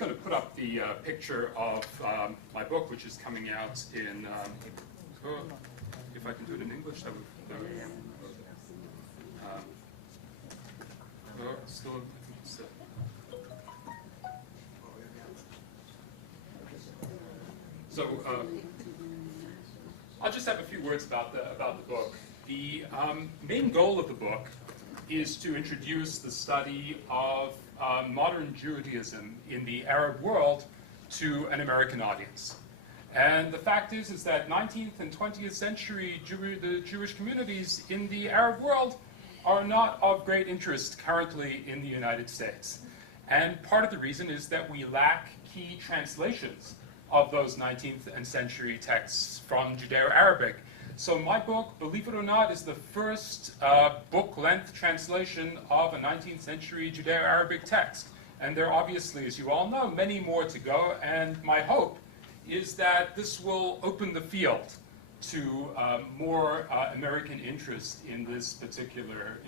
I'm going to put up the picture of my book, which is coming out in, if I can do it in English, that would, still, so I'll just have a few words about the book. The main goal of the book is to introduce the study of modern Judaism in the Arab world to an American audience. And the fact is that 19th and 20th century the Jewish communities in the Arab world are not of great interest currently in the United States. And part of the reason is that we lack key translations of those 19th and century texts from Judeo-Arabic. So my book, believe it or not, is the first book-length translation of a 19th century Judeo-Arabic text. And there are obviously, as you all know, many more to go. And my hope is that this will open the field to more American interest in this particular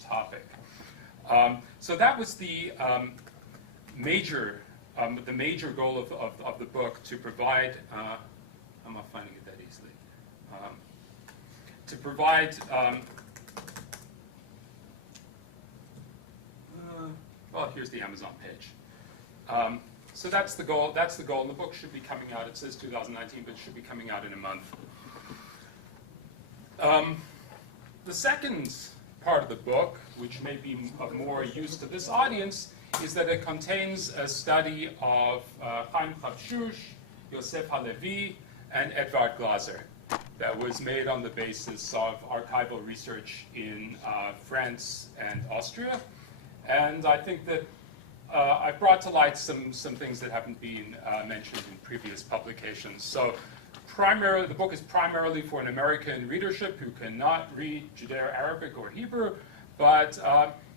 topic. So that was the major goal of the book, to provide. I'm not finding it that easily. To provide, well, here's the Amazon page. So that's the goal. That's the goal. And the book should be coming out. It says 2019, but it should be coming out in a month. The second part of the book, which may be of more use to this audience, is that it contains a study of Chaim Chavshush, Yosef Halevi, and Edvard Glaser, that was made on the basis of archival research in France and Austria. And I think that I've brought to light some things that haven't been mentioned in previous publications. So the book is primarily for an American readership who cannot read Judeo-Arabic or Hebrew, but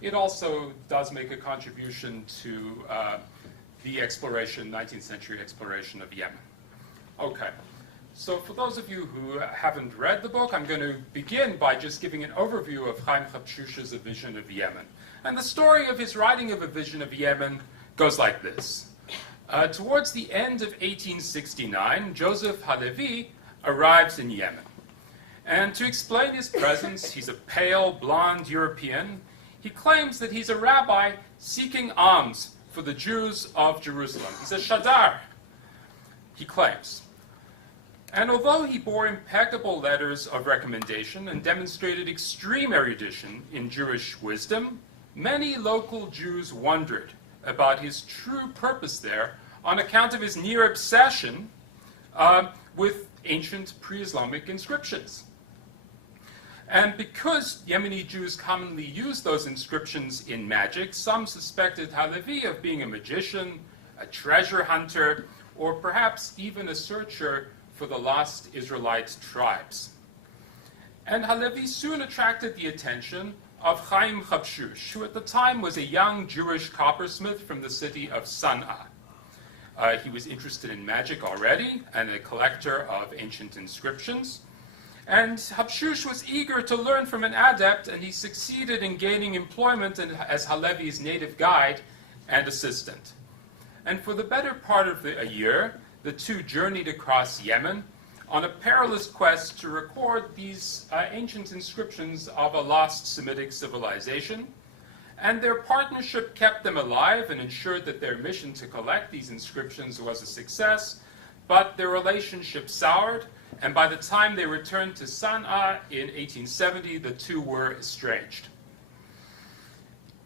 it also does make a contribution to the 19th century exploration of Yemen. Okay. So for those of you who haven't read the book, I'm going to begin by just giving an overview of Chaim Chavshush's A Vision of Yemen. And the story of his writing of A Vision of Yemen goes like this. Towards the end of 1869, Joseph Halevi arrives in Yemen. And to explain his presence, he's a pale, blonde European. He claims that he's a rabbi seeking alms for the Jews of Jerusalem. He's a shadar, he claims. And although he bore impeccable letters of recommendation and demonstrated extreme erudition in Jewish wisdom, many local Jews wondered about his true purpose there on account of his near obsession with ancient pre-Islamic inscriptions. And because Yemeni Jews commonly use those inscriptions in magic, some suspected Halevi of being a magician, a treasure hunter, or perhaps even a searcher for the lost Israelite tribes. And Halevi soon attracted the attention of Chaim Chavshush, who at the time was a young Jewish coppersmith from the city of Sana'a. He was interested in magic already and a collector of ancient inscriptions. And Chavshush was eager to learn from an adept, and he succeeded in gaining employment as Halevi's native guide and assistant. And for the better part of a year, the two journeyed across Yemen on a perilous quest to record these ancient inscriptions of a lost Semitic civilization. And their partnership kept them alive and ensured that their mission to collect these inscriptions was a success, but their relationship soured, and by the time they returned to Sana'a in 1870, the two were estranged.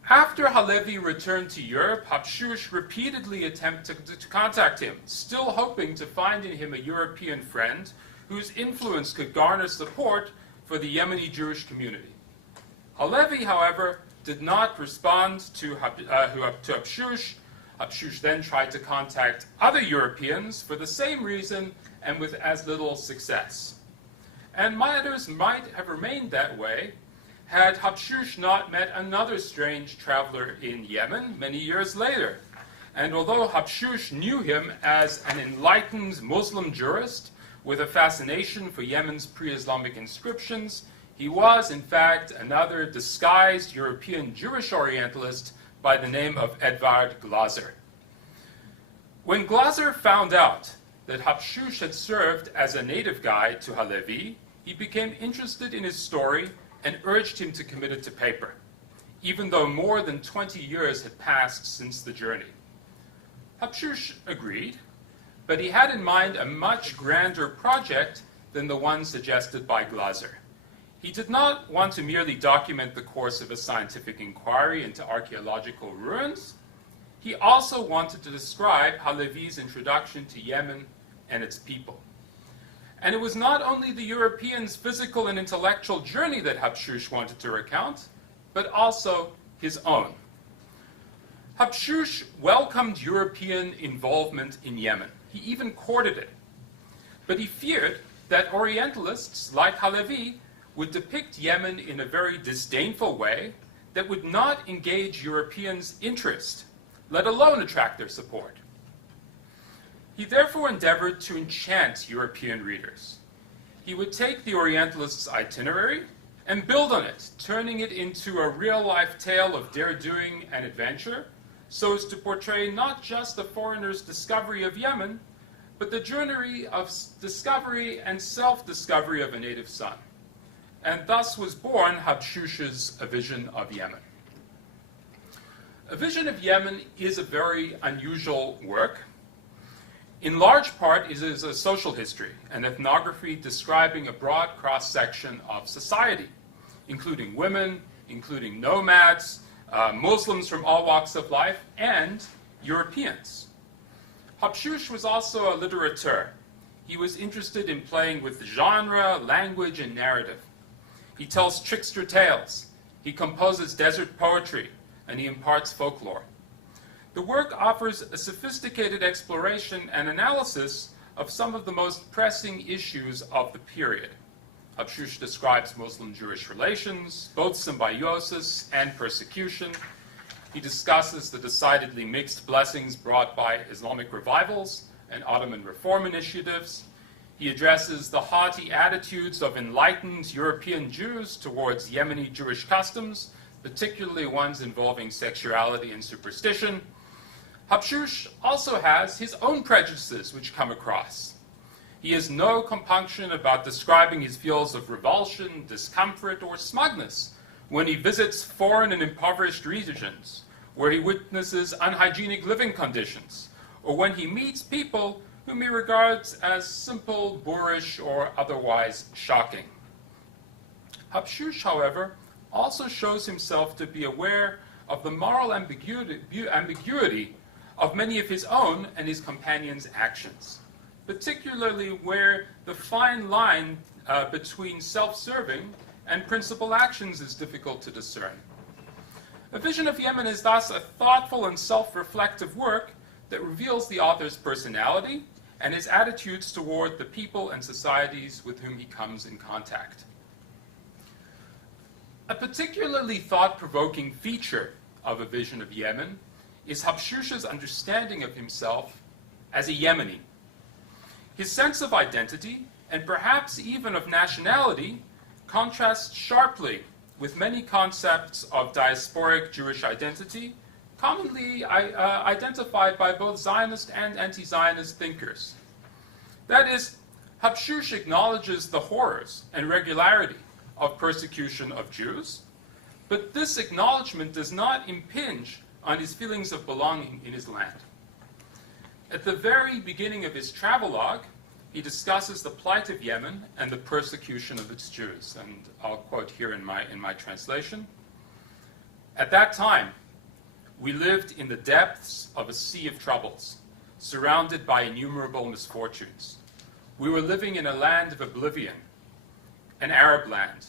After Halevi returned to Europe, Chavshush repeatedly attempted to contact him, still hoping to find in him a European friend whose influence could garner support for the Yemeni Jewish community. Halevi, however, did not respond to Chavshush. Chavshush then tried to contact other Europeans for the same reason and with as little success. And matters might have remained that way had Chavshush not met another strange traveler in Yemen many years later. And although Chavshush knew him as an enlightened Muslim jurist with a fascination for Yemen's pre-Islamic inscriptions, he was, in fact, another disguised European Jewish Orientalist by the name of Edvard Glaser. When Glaser found out that Habshush had served as a native guide to Halevi, he became interested in his story and urged him to commit it to paper, even though more than 20 years had passed since the journey. Habshush agreed, but he had in mind a much grander project than the one suggested by Glaser. He did not want to merely document the course of a scientific inquiry into archaeological ruins. He also wanted to describe Halevi's introduction to Yemen and its people. And it was not only the Europeans' physical and intellectual journey that Habshush wanted to recount, but also his own. Habshush welcomed European involvement in Yemen. He even courted it. But he feared that Orientalists like Halevi would depict Yemen in a very disdainful way that would not engage Europeans' interest, let alone attract their support. He therefore endeavored to enchant European readers. He would take the Orientalists' itinerary and build on it, turning it into a real-life tale of dare-doing and adventure, so as to portray not just the foreigner's discovery of Yemen, but the journey of discovery and self-discovery of a native son. And thus was born Habshush's A Vision of Yemen. A Vision of Yemen is a very unusual work. In large part, it is a social history, an ethnography describing a broad cross-section of society, including women, including nomads, Muslims from all walks of life, and Europeans. Habshush was also a litterateur. He was interested in playing with genre, language, and narrative. He tells trickster tales, he composes desert poetry, and he imparts folklore. The work offers a sophisticated exploration and analysis of some of the most pressing issues of the period. Habshush describes Muslim-Jewish relations, both symbiosis and persecution. He discusses the decidedly mixed blessings brought by Islamic revivals and Ottoman reform initiatives. He addresses the haughty attitudes of enlightened European Jews towards Yemeni Jewish customs, particularly ones involving sexuality and superstition. Habshush also has his own prejudices which come across. He has no compunction about describing his feels of revulsion, discomfort, or smugness when he visits foreign and impoverished regions, where he witnesses unhygienic living conditions, or when he meets people whom he regards as simple, boorish, or otherwise shocking. Habshush, however, also shows himself to be aware of the moral ambiguity of many of his own and his companions' actions, particularly where the fine line between self-serving and principled actions is difficult to discern. A Vision of Yemen is thus a thoughtful and self-reflective work that reveals the author's personality and his attitudes toward the people and societies with whom he comes in contact. A particularly thought-provoking feature of A Vision of Yemen is Habshush's understanding of himself as a Yemeni. His sense of identity, and perhaps even of nationality, contrasts sharply with many concepts of diasporic Jewish identity, commonly identified by both Zionist and anti-Zionist thinkers. That is, Habshush acknowledges the horrors and regularity of persecution of Jews, but this acknowledgement does not impinge on his feelings of belonging in his land. At the very beginning of his travelogue, he discusses the plight of Yemen and the persecution of its Jews, and I'll quote here in my translation. At that time, we lived in the depths of a sea of troubles, surrounded by innumerable misfortunes. We were living in a land of oblivion, an Arab land.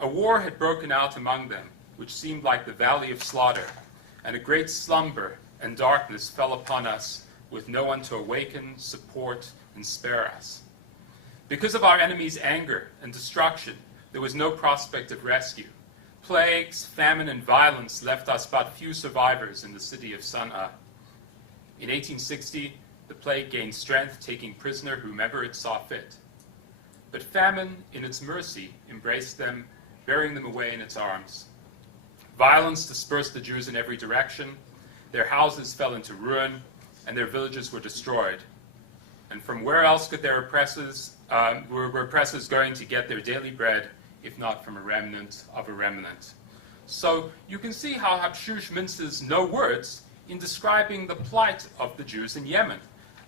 A war had broken out among them, which seemed like the valley of slaughter, and a great slumber and darkness fell upon us with no one to awaken, support, and spare us. Because of our enemies' anger and destruction, there was no prospect of rescue. Plagues, famine, and violence left us but few survivors in the city of Sana'a. In 1860, the plague gained strength, taking prisoner whomever it saw fit. But famine, in its mercy, embraced them, bearing them away in its arms. Violence dispersed the Jews in every direction. Their houses fell into ruin, and their villages were destroyed. And from where else could their were oppressors going to get their daily bread, if not from a remnant of a remnant? So you can see how Habshush minces no words in describing the plight of the Jews in Yemen,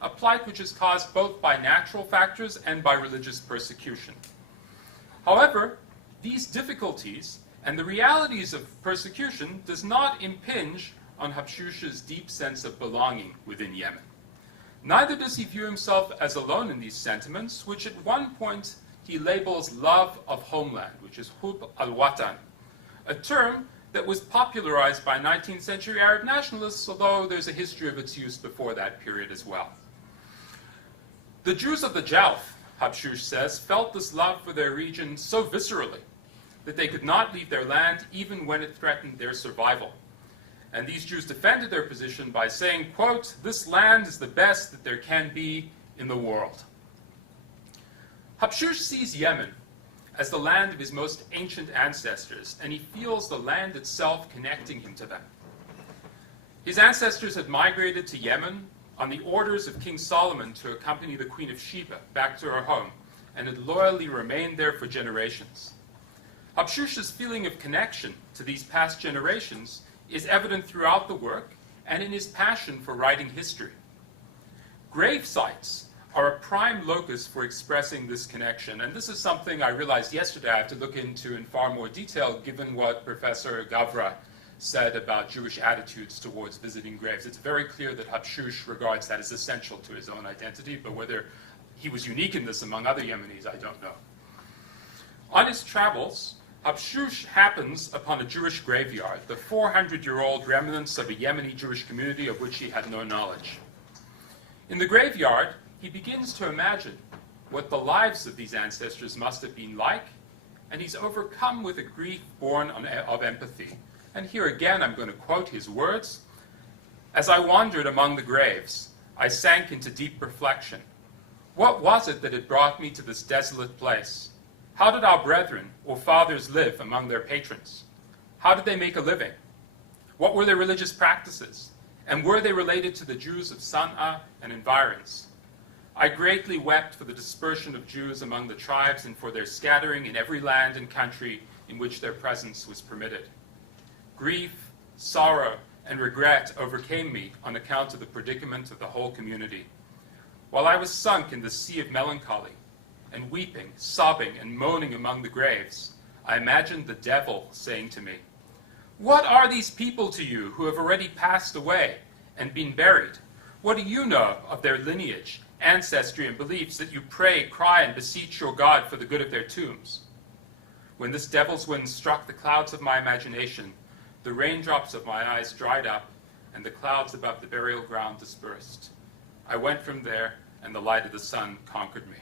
a plight which is caused both by natural factors and by religious persecution. However, these difficulties and the realities of persecution does not impinge on Habshush's deep sense of belonging within Yemen. Neither does he view himself as alone in these sentiments, which at one point he labels love of homeland, which is hub al-watan, a term that was popularized by 19th century Arab nationalists, although there's a history of its use before that period as well. The Jews of the Jawf, Habshush says, felt this love for their region so viscerally that they could not leave their land even when it threatened their survival. And these Jews defended their position by saying, quote, "This land is the best that there can be in the world." Habshush sees Yemen as the land of his most ancient ancestors, and he feels the land itself connecting him to them. His ancestors had migrated to Yemen on the orders of King Solomon to accompany the Queen of Sheba back to her home, and had loyally remained there for generations. Habshush's feeling of connection to these past generations is evident throughout the work and in his passion for writing history. Grave sites are a prime locus for expressing this connection, and this is something I realized yesterday I have to look into in far more detail given what Professor Gavra said about Jewish attitudes towards visiting graves. It's very clear that Habshush regards that as essential to his own identity, but whether he was unique in this among other Yemenis, I don't know. On his travels, Habshush happens upon a Jewish graveyard, the 400-year-old remnants of a Yemeni Jewish community of which he had no knowledge. In the graveyard, he begins to imagine what the lives of these ancestors must have been like, and he's overcome with a grief born of empathy. And here again, I'm going to quote his words. "As I wandered among the graves, I sank into deep reflection. What was it that had brought me to this desolate place? How did our brethren or fathers live among their patrons? How did they make a living? What were their religious practices? And were they related to the Jews of Sana'a and environs? I greatly wept for the dispersion of Jews among the tribes and for their scattering in every land and country in which their presence was permitted. Grief, sorrow, and regret overcame me on account of the predicament of the whole community. While I was sunk in the sea of melancholy, and weeping, sobbing, and moaning among the graves, I imagined the devil saying to me, 'What are these people to you who have already passed away and been buried? What do you know of their lineage, ancestry, and beliefs that you pray, cry, and beseech your God for the good of their tombs?' When this devil's wind struck the clouds of my imagination, the raindrops of my eyes dried up, and the clouds above the burial ground dispersed. I went from there, and the light of the sun conquered me."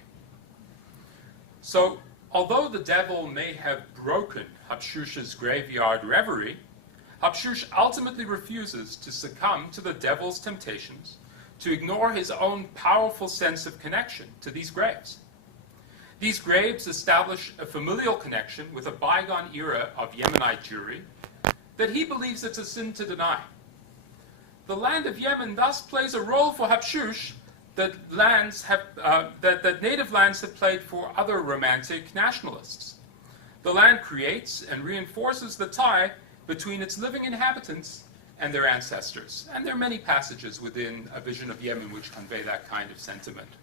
So, although the devil may have broken Habshush's graveyard reverie, Habshush ultimately refuses to succumb to the devil's temptations to ignore his own powerful sense of connection to these graves. These graves establish a familial connection with a bygone era of Yemenite Jewry that he believes it's a sin to deny. The land of Yemen thus plays a role for Habshush that native lands have played for other romantic nationalists. The land creates and reinforces the tie between its living inhabitants and their ancestors. And there are many passages within A Vision of Yemen which convey that kind of sentiment.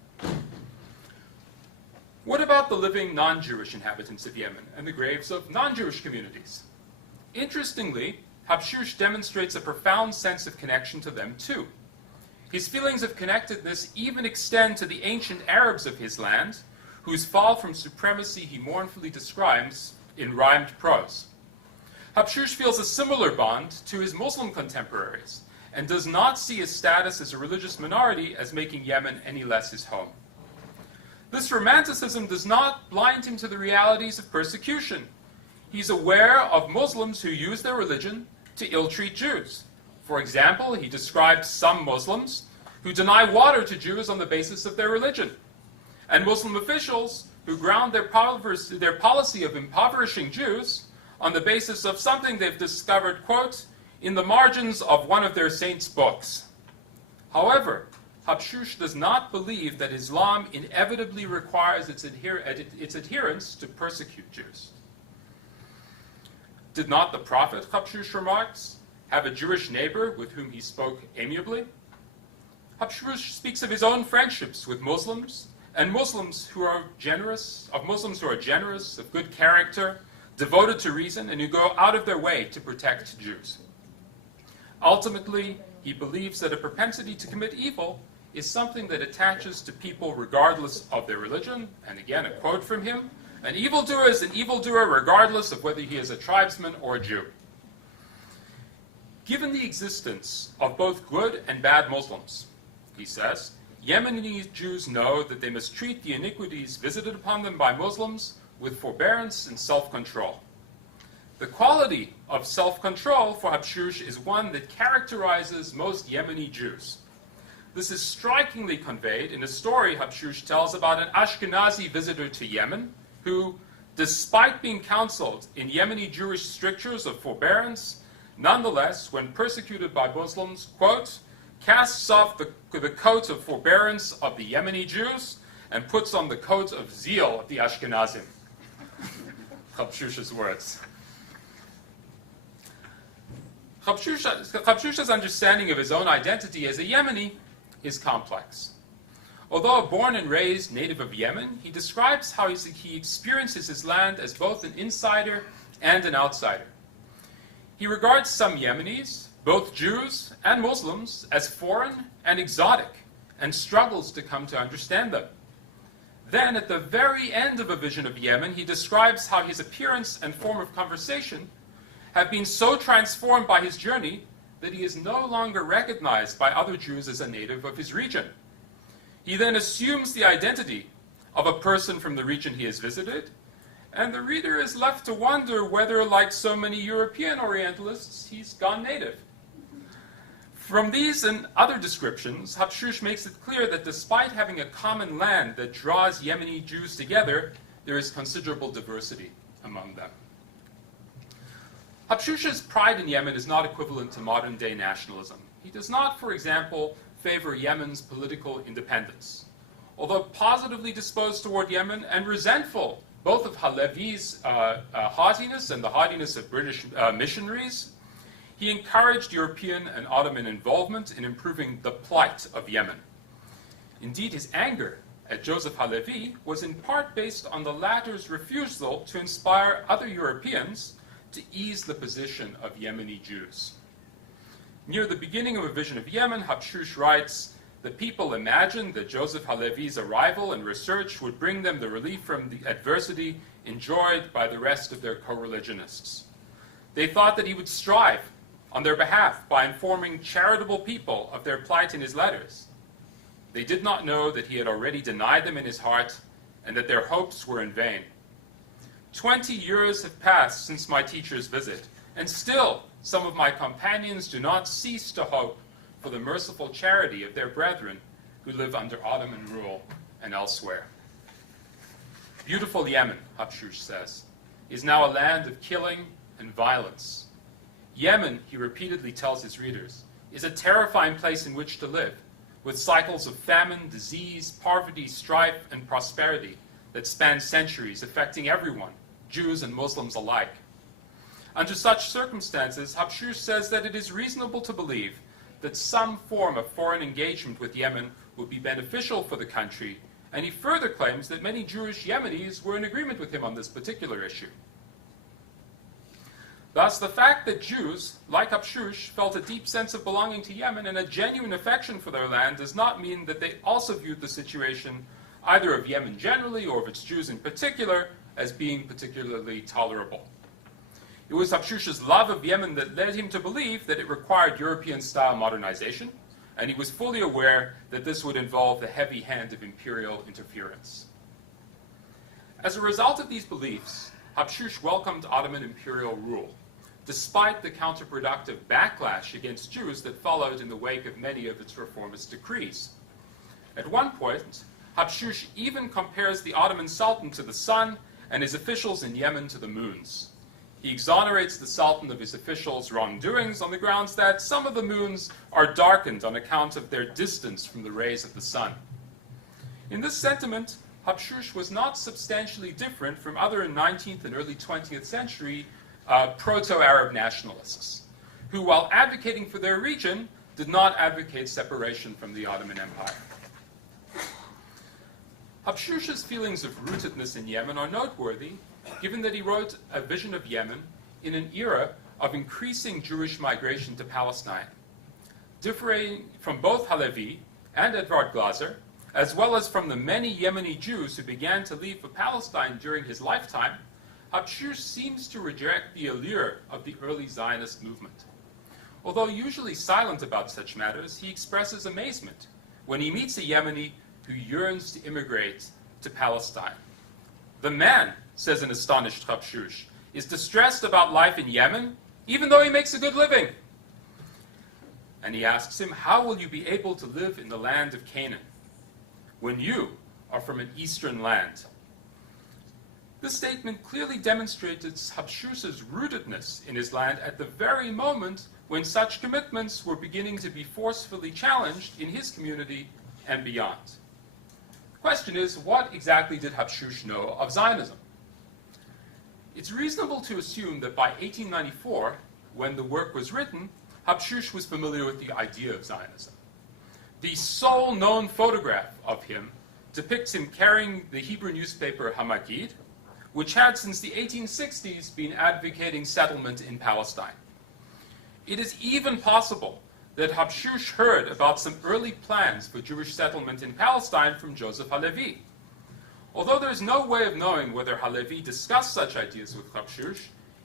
What about the living non-Jewish inhabitants of Yemen and the graves of non-Jewish communities? Interestingly, Habshush demonstrates a profound sense of connection to them too. His feelings of connectedness even extend to the ancient Arabs of his land, whose fall from supremacy he mournfully describes in rhymed prose. Habshush feels a similar bond to his Muslim contemporaries, and does not see his status as a religious minority as making Yemen any less his home. This romanticism does not blind him to the realities of persecution. He's aware of Muslims who use their religion to ill-treat Jews. For example, he describes some Muslims who deny water to Jews on the basis of their religion, and Muslim officials who ground their policy of impoverishing Jews on the basis of something they've discovered, quote, in the margins of one of their saints' books. However, Habshush does not believe that Islam inevitably requires its adherents to persecute Jews. Did not the Prophet, Habshush remarks, have a Jewish neighbor with whom he spoke amiably? Habshush speaks of his own friendships with Muslims, and Muslims who are generous, of good character, devoted to reason, and who go out of their way to protect Jews. Ultimately, he believes that a propensity to commit evil is something that attaches to people regardless of their religion, and again, a quote from him, "An evildoer is an evildoer regardless of whether he is a tribesman or a Jew." Given the existence of both good and bad Muslims, he says, Yemeni Jews know that they must treat the iniquities visited upon them by Muslims with forbearance and self-control. The quality of self-control for Habshush is one that characterizes most Yemeni Jews. This is strikingly conveyed in a story Habshush tells about an Ashkenazi visitor to Yemen who, despite being counseled in Yemeni Jewish strictures of forbearance, nonetheless, when persecuted by Muslims, quote, casts off the coat of forbearance of the Yemeni Jews and puts on the coat of zeal of the Ashkenazim. Habshush's words. Habshush's understanding of his own identity as a Yemeni is complex. Although a born and raised native of Yemen, he describes how he experiences his land as both an insider and an outsider. He regards some Yemenis, both Jews and Muslims, as foreign and exotic, and struggles to come to understand them. Then, at the very end of a vision of Yemen, he describes how his appearance and form of conversation have been so transformed by his journey that he is no longer recognized by other Jews as a native of his region. He then assumes the identity of a person from the region he has visited, and the reader is left to wonder whether, like so many European Orientalists, he's gone native. From these and other descriptions, Habshush makes it clear that despite having a common land that draws Yemeni Jews together, there is considerable diversity among them. Habshush's pride in Yemen is not equivalent to modern-day nationalism. He does not, for example, favor Yemen's political independence. Although positively disposed toward Yemen and resentful both of Halevi's haughtiness and the haughtiness of British missionaries, he encouraged European and Ottoman involvement in improving the plight of Yemen. Indeed, his anger at Joseph Halevi was in part based on the latter's refusal to inspire other Europeans to ease the position of Yemeni Jews. Near the beginning of A Vision of Yemen, Habshush writes, "The people imagined that Joseph Halevi's arrival and research would bring them the relief from the adversity enjoyed by the rest of their co-religionists. They thought that he would strive on their behalf by informing charitable people of their plight in his letters. They did not know that he had already denied them in his heart and that their hopes were in vain. 20 years have passed since my teacher's visit, and still some of my companions do not cease to hope for the merciful charity of their brethren who live under Ottoman rule and elsewhere." Beautiful Yemen, Habshush says, is now a land of killing and violence. Yemen, he repeatedly tells his readers, is a terrifying place in which to live, with cycles of famine, disease, poverty, strife, and prosperity that span centuries, affecting everyone, Jews and Muslims alike. Under such circumstances, Habshush says that it is reasonable to believe that some form of foreign engagement with Yemen would be beneficial for the country, and he further claims that many Jewish Yemenis were in agreement with him on this particular issue. Thus, the fact that Jews, like Habshush, felt a deep sense of belonging to Yemen and a genuine affection for their land does not mean that they also viewed the situation, either of Yemen generally or of its Jews in particular, as being particularly tolerable. It was Habshush's love of Yemen that led him to believe that it required European-style modernization, and he was fully aware that this would involve the heavy hand of imperial interference. As a result of these beliefs, Habshush welcomed Ottoman imperial rule, despite the counterproductive backlash against Jews that followed in the wake of many of its reformist decrees. At one point, Habshush even compares the Ottoman Sultan to the sun and his officials in Yemen to the moons. He exonerates the Sultan of his officials' wrongdoings on the grounds that some of the moons are darkened on account of their distance from the rays of the sun. In this sentiment, Habshush was not substantially different from other 19th and early 20th century proto-Arab nationalists, who, while advocating for their region, did not advocate separation from the Ottoman Empire. Habshush's feelings of rootedness in Yemen are noteworthy, given that he wrote A Vision of Yemen in an era of increasing Jewish migration to Palestine. Differing from both Halevi and Edvard Glaser, as well as from the many Yemeni Jews who began to leave for Palestine during his lifetime, Habshush seems to reject the allure of the early Zionist movement. Although usually silent about such matters, he expresses amazement when he meets a Yemeni who yearns to immigrate to Palestine. The man, says an astonished Habshush, is distressed about life in Yemen, even though he makes a good living. And he asks him, how will you be able to live in the land of Canaan when you are from an eastern land? This statement clearly demonstrates Habshush's rootedness in his land at the very moment when such commitments were beginning to be forcefully challenged in his community and beyond. The question is, what exactly did Habshush know of Zionism? It's reasonable to assume that by 1894, when the work was written, Habshush was familiar with the idea of Zionism. The sole known photograph of him depicts him carrying the Hebrew newspaper Hamagid, which had since the 1860s been advocating settlement in Palestine. It is even possible that Habshush heard about some early plans for Jewish settlement in Palestine from Joseph Halevi. Although there is no way of knowing whether Halevi discussed such ideas with Habshush,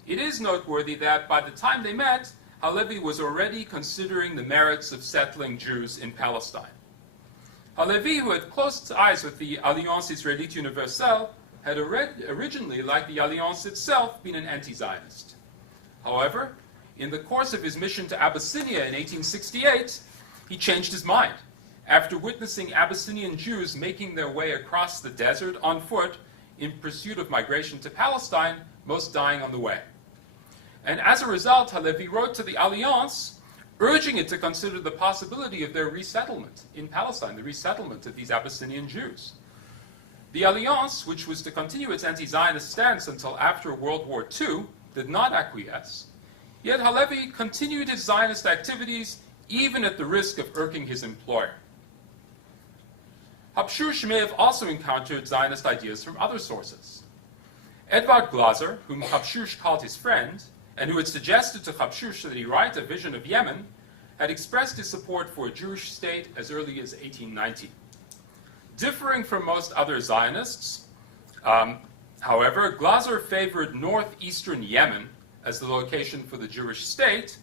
it is noteworthy that by the time they met, Halevi was already considering the merits of settling Jews in Palestine. Halevi, who had close ties with the Alliance Israélite Universelle, had originally, like the Alliance itself, been an anti-Zionist. However, in the course of his mission to Abyssinia in 1868, he changed his mind after witnessing Abyssinian Jews making their way across the desert on foot in pursuit of migration to Palestine, most dying on the way. And as a result, Halevi wrote to the Alliance, urging it to consider the possibility of their resettlement in Palestine, the resettlement of these Abyssinian Jews. The Alliance, which was to continue its anti-Zionist stance until after World War II, did not acquiesce. Yet Halevi continued his Zionist activities even at the risk of irking his employer. Habshush may have also encountered Zionist ideas from other sources. Edvard Glaser, whom Habshush called his friend, and who had suggested to Habshush that he write A Vision of Yemen, had expressed his support for a Jewish state as early as 1890. Differing from most other Zionists, however, Glaser favored northeastern Yemen as the location for the Jewish state,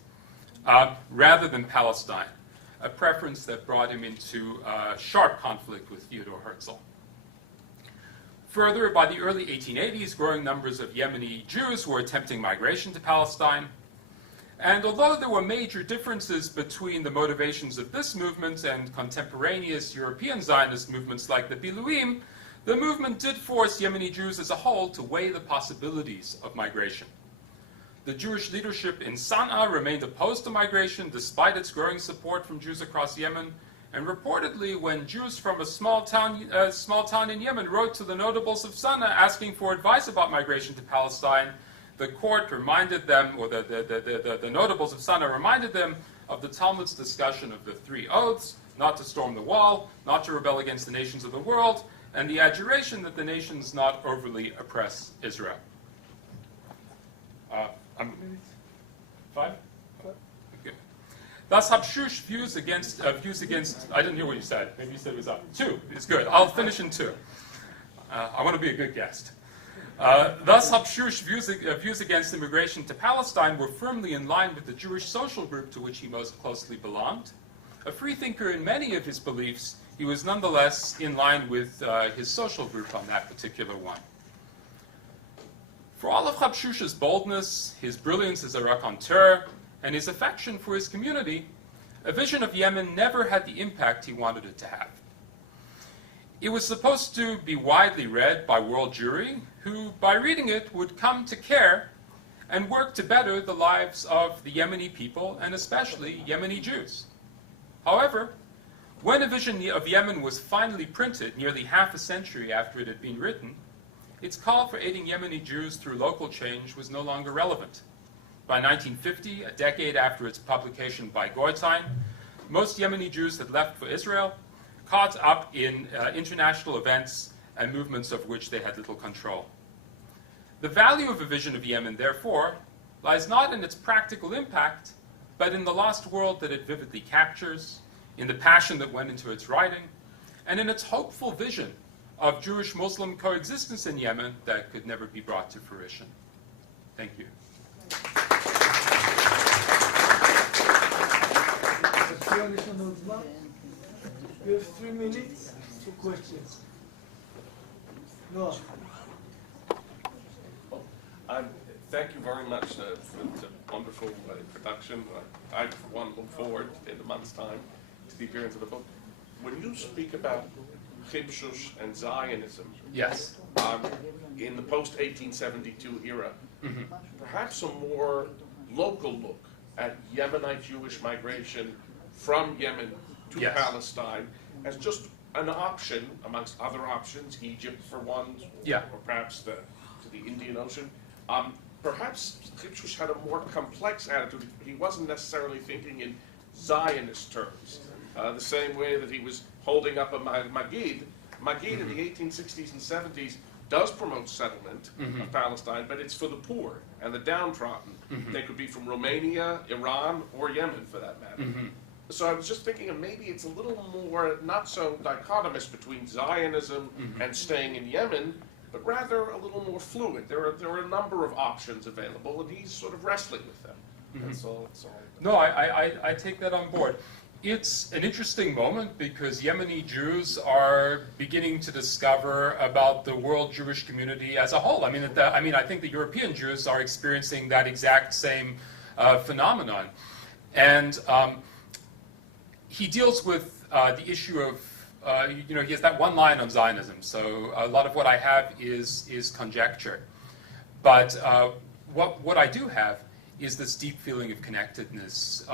rather than Palestine, a preference that brought him into sharp conflict with Theodor Herzl. Further, by the early 1880s, growing numbers of Yemeni Jews were attempting migration to Palestine, and although there were major differences between the motivations of this movement and contemporaneous European Zionist movements like the Biluim, the movement did force Yemeni Jews as a whole to weigh the possibilities of migration. The Jewish leadership in Sana'a remained opposed to migration despite its growing support from Jews across Yemen, and reportedly when Jews from a small town in Yemen wrote to the notables of Sana'a asking for advice about migration to Palestine, the court reminded them, or the notables of Sana'a reminded them of the Talmud's discussion of the three oaths, not to storm the wall, not to rebel against the nations of the world, and the adjuration that the nations not overly oppress Israel. Fine? Okay. Thus, Habshush views against, I didn't hear what you said. Maybe you said it was up. 2 is good. I'll finish in 2. I want to be a good guest. Thus, Habshush views against immigration to Palestine were firmly in line with the Jewish social group to which he most closely belonged. A freethinker in many of his beliefs, he was nonetheless in line with his social group on that particular one. For all of Habshush's boldness, his brilliance as a raconteur, and his affection for his community, A Vision of Yemen never had the impact he wanted it to have. It was supposed to be widely read by world Jewry, who, by reading it, would come to care and work to better the lives of the Yemeni people, and especially Yemeni Jews. However, when A Vision of Yemen was finally printed, nearly half a century after it had been written, its call for aiding Yemeni Jews through local change was no longer relevant. By 1950, a decade after its publication by Goitein, most Yemeni Jews had left for Israel, caught up in international events and movements of which they had little control. The value of A Vision of Yemen, therefore, lies not in its practical impact, but in the lost world that it vividly captures, in the passion that went into its writing, and in its hopeful vision of Jewish-Muslim coexistence in Yemen that could never be brought to fruition. Thank you. You have 3 minutes for questions. Noah. Thank you very much for the wonderful introduction. I, for one, look forward in a month's time to the appearance of the book. When you speak about Chibshush and Zionism, Yes. In the post-1872 era, perhaps a more local look at Yemenite Jewish migration from Yemen to Yes. Palestine as just an option amongst other options, Egypt for one, Yeah. or perhaps to the Indian Ocean. Perhaps Chibshush had a more complex attitude. He wasn't necessarily thinking in Zionist terms, the same way that he was holding up a Magid. Magid in the 1860s and 70s does promote settlement of Palestine, but it's for the poor and the downtrodden. They could be from Romania, Iran, or Yemen for that matter. So I was just thinking of maybe it's a little more, not so dichotomous between Zionism and staying in Yemen, but rather a little more fluid. There are a number of options available, and he's sort of wrestling with them. That's all. No, I take that on board. It's an interesting moment because Yemeni Jews are beginning to discover about the world Jewish community as a whole. I mean, I think the European Jews are experiencing that exact same phenomenon. And he deals with the issue of, he has that one line on Zionism. So a lot of what I have is conjecture. But what I do have is this deep feeling of connectedness,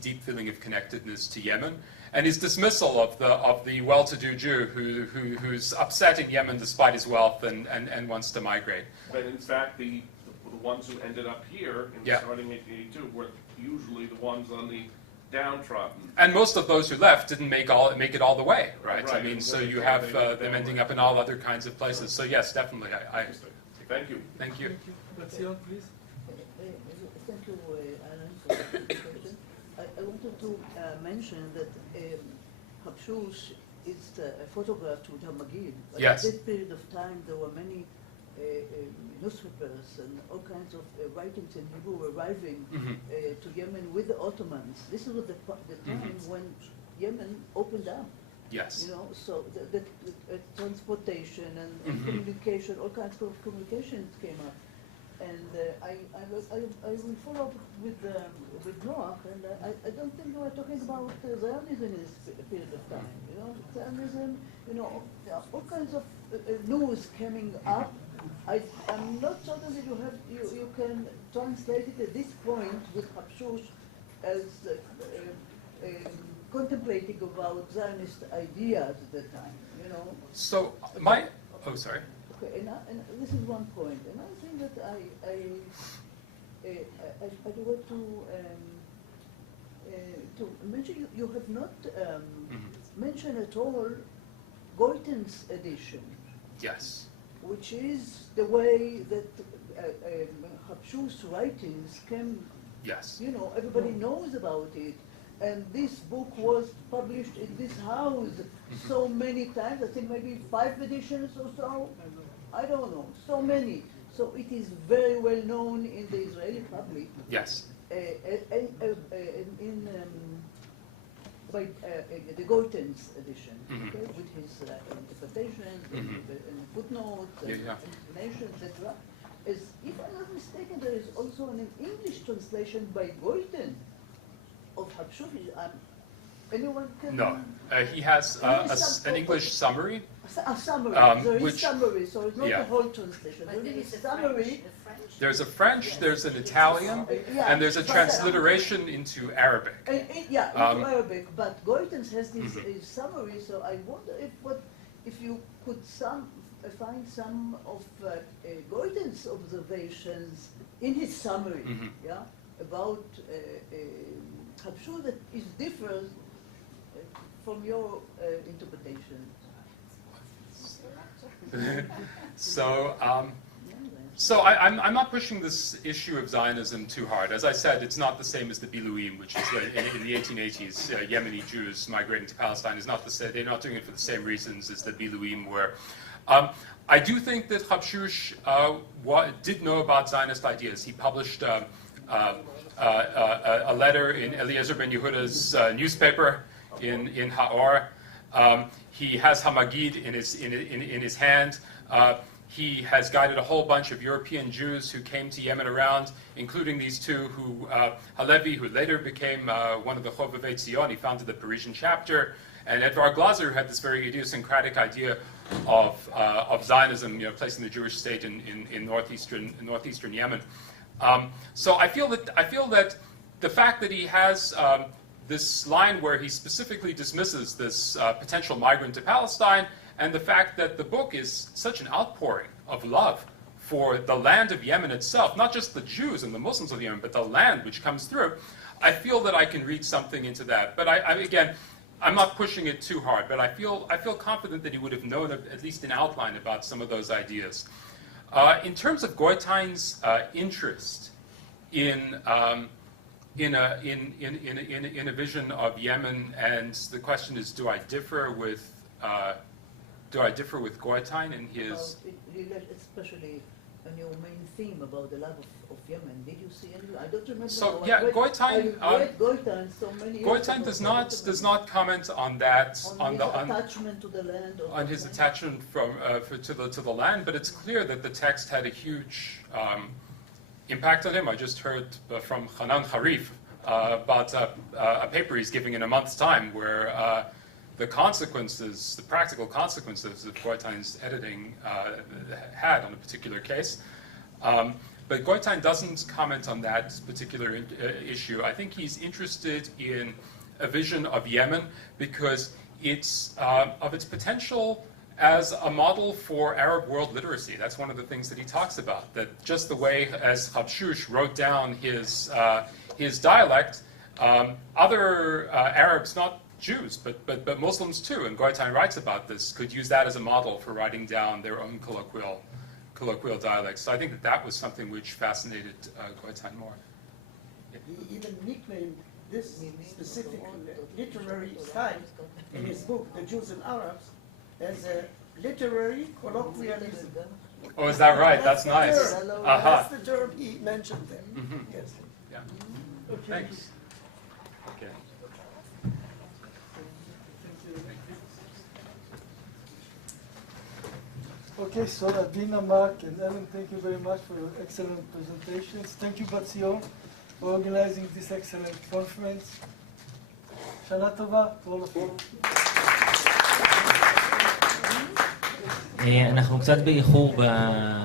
deep feeling of connectedness to Yemen, and his dismissal of the well-to-do Jew who's upset in Yemen despite his wealth and wants to migrate. But in fact, the ones who ended up here in starting 1882 were usually the ones on the downtrodden. And most of those who left didn't make it all the way, right? I mean, so you have them ending up in all other kinds of places. So yes, definitely. Thank you. Thank you. Batsiyon, please. Thank you, Alan, for the question. I wanted to mention that Habshush is photographed with Hamagid. Yes. At that period of time, there were many newspapers and all kinds of writings in Hebrew arriving to Yemen with the Ottomans. This was the time when Yemen opened up. Yes. So the transportation and communication, all kinds of communications came up. And I will follow up with Noah, and I don't think we're talking about Zionism in this period of time. Zionism, all kinds of news coming up. I'm not certain that you can translate it at this point with Habshush as contemplating about Zionist ideas at the time. So sorry. Okay, and this is one point. Another thing that I want to mention, you have not mentioned at all Goiten's edition. Yes. Which is the way that Habshush's writings came. Yes. Everybody knows about it. And this book was published in this house so many times. I think maybe 5 editions or so. I don't know, so many. So it is very well known in the Israeli public. Yes. By the Goiten's edition, okay, with his interpretations and footnotes and explanations, etc. If I'm not mistaken, there is also an English translation by Goiten of Habshush. Anyone can? No, he has an English summary, A summary. There is which- summary, so it's not yeah. the whole translation. But There there is is a summary. There's a French, there's an Italian, Yeah, and there's a but, transliteration into Arabic. Yeah, Um, into Arabic. But Goiten's has this summary, so I wonder if you could find some of Goiten's observations in his summary, yeah, about Habshu that is different from your interpretation. So I'm not pushing this issue of Zionism too hard. As I said, it's not the same as the Biluim, which is in the 1880s, Yemeni Jews migrating to Palestine is not the same. They're not doing it for the same reasons as the Biluim were. I do think that Habshush did know about Zionist ideas. He published a letter in Eliezer ben Yehuda's newspaper in Ha'or. He has Hamagid in his hand. He has guided a whole bunch of European Jews who came to Yemen around, including these two, Halevi, who later became one of the Chovevei Tzion. He founded the Parisian chapter, and Edvard Glaser, who had this very idiosyncratic idea of Zionism, placing the Jewish state in northeastern Yemen. So I feel that the fact that he has this line where he specifically dismisses this potential migrant to Palestine, and the fact that the book is such an outpouring of love for the land of Yemen itself, not just the Jews and the Muslims of Yemen, but the land which comes through, I feel that I can read something into that. But I'm not pushing it too hard, but I feel confident that he would have known at least an outline about some of those ideas. In terms of Goitein's interest in a vision of Yemen, and the question is, do I differ with Goitein in his? Especially on your main theme about the love of Yemen. Did you see any? I don't remember. So now. yeah, I read Goitein so many years Goitein ago. does not comment on that on his attachment to the land. on his attachment to the land, but it's clear that the text had a huge impact on him. I just heard from Hanan Harif about a paper he's giving in a month's time, where the practical consequences of Goitein's editing had on a particular case. But Goitein doesn't comment on that particular issue. I think he's interested in a vision of Yemen because of its potential as a model for Arab world literacy. That's one of the things that he talks about, that just the way as Habshush wrote down his dialect, other Arabs, not Jews, but Muslims too, and Goitein writes about this, could use that as a model for writing down their own colloquial dialects. So I think that was something which fascinated Goitein more. He even nicknamed this specific literary style in his book, The Jews and Arabs, as a literary colloquialism. Oh, is that right? That's nice. That's the term he mentioned there. Yes. Yeah. Okay. Thanks. Okay. Okay, so Adina, Mark, and Ellen, thank you very much for your excellent presentations. Thank you, Batzion, for organizing this excellent conference. Shana Tova to all of you. אנחנו קצת באיחור